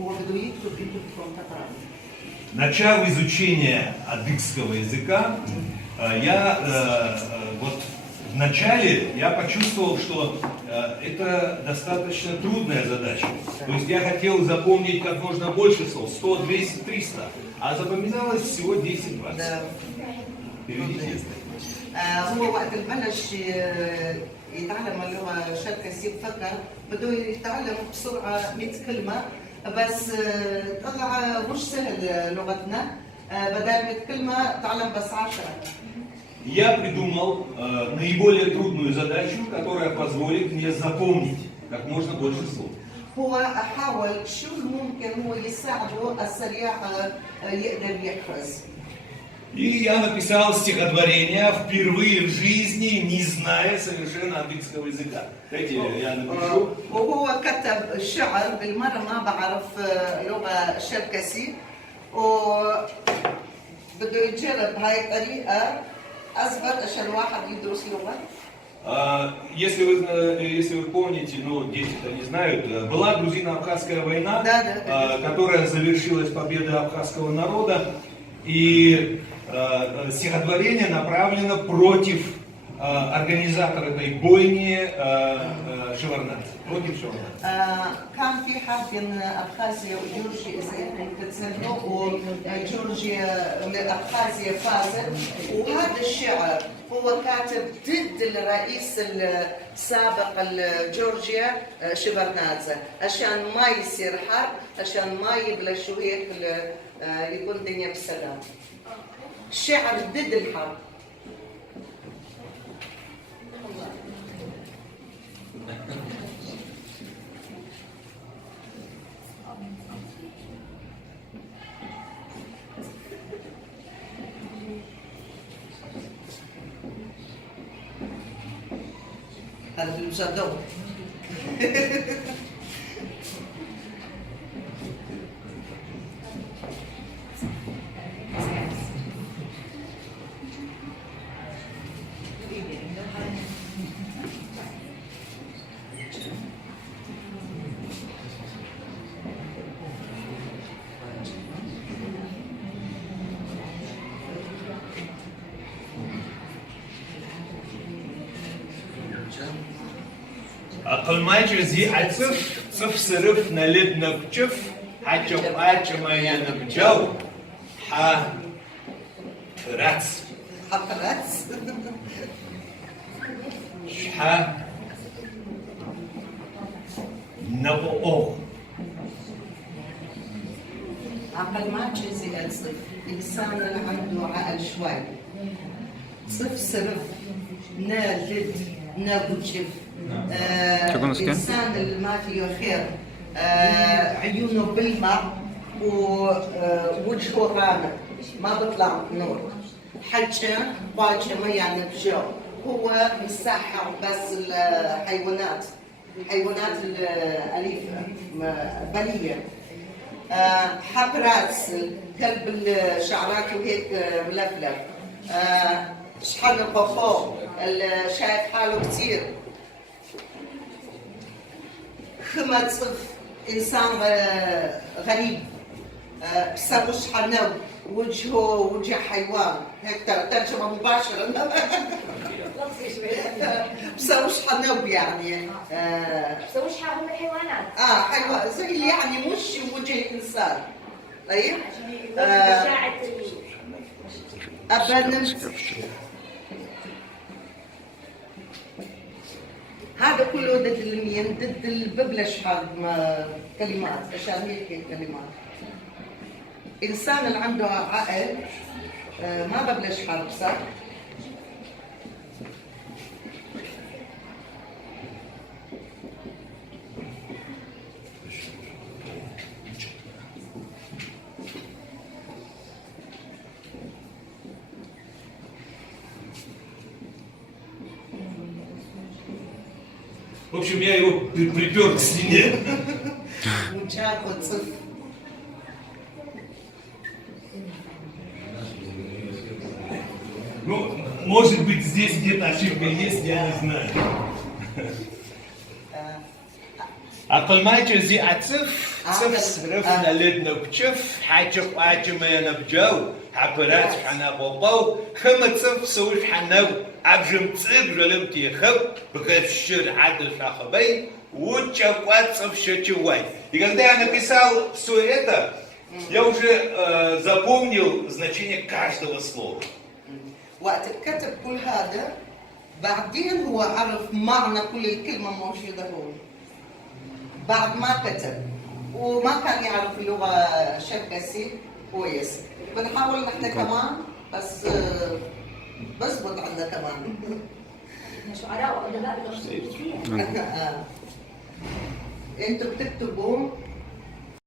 هو بده يكتب انتوا بدكم تقرأوا. Начав изучение адыгского языка, я вот вначале я почувствовал, что это достаточно трудная задача. То есть я хотел запомнить как можно больше слов, 100, 200, 300, а запоминалось всего 10-20. Переведите. هو وقت بلش يتعلم اللغة الشركسية بفكر بده يتعلم بسرعة 100 كلمة بس طلع مش سهل لغتنا بدل 100 كلمة تعلم بس 10. Я придумал наиболее трудную задачу, которая позволит мне запомнить как можно больше слов. هو حاول شو ممكن هو يساعده السريع يقدر يحفظ. И я написал стихотворение впервые в жизни, не зная совершенно адыгского языка. Дайте я напишу. وهو كتب شعر بالمرة ما بعرف لغة شركسي وبده يجرب هاي الطريقة أثبت عشان واحد يدرس لغة. Если вы помните, но дети-то не знают, была грузино-абхазская война, которая завершилась победой абхазского народа, и стихотворение направлено против организатора этой бойни Шеварднадзе, против Шеварднадзе. كان في حرب بين أبخازيا وجورجيا إذا أنتم بتتذكروا وجورجيا من أبخازيا فازت وهذا الشعر هو كاتب ضد الرئيس السابق جورجيا شيفرنادزه عشان ما يصير حرب عشان ما يبلشوا هيك يكون الدنيا بسلام. الشعر ضد الحرب. هذا في المسدس. Akılmayca zihatsıf, sıf sırıf nalid nabçıf, haçım açmaya nabçav, ha frats. حفرات. Ha نبؤ. عقل ما تجزي الصف، إنسان اللي عنده عقل شوي. صف صرف، نالد، نبوشف. إنسان اللي ما فيه خير، عيونه بالماء ووجهه غامق، ما بيطلع نور. حجم باجة ما يعني بجو، هو مساحة بس الحيوانات، حيوانات الأليفة بلية. حب راس كلب الشعرات وهيك ملفلف. شحال القفو شايف حاله كثير. خمد صف انسان غريب بسبب حنو وجهه وجه حيوان هيك ترجمه مباشره بسبب حنو يعني بسوي شحال من الحيوانات حيوان زي يعني مش وجه انسان. طيب بشاعة ابدا هذا كله ضد المين ضد ببلش حال كلمات عشان هيك كلمات. انسان اللي عنده عقل ما ببلش حرب صح؟ В общем, я его припер к стене. Ну, может быть, здесь где-то ошибка есть, я не знаю. Акылмайча зи ациф. صف صرفنا لدنا وكشف حاجب حاجم أنا بجو حبرات حنا بابو خم صف سويف حنو أبجم تصير جلمتي خب بغير الشر عدل شاخبي وتشوات صف شتشوي. И когда я написал все это, я уже запомнил значение каждого слова. وقت كتب كل هذا بعدين هو عرف معنى كل الكلمة موجودة هون بعد ما كتب وما كان يعرف اللغة شركسي كويس. بنحاول نحن كمان بس بزبط عندنا كمان. احنا شعراء وادباء باللغه الانجليزيه. انتوا بتكتبوا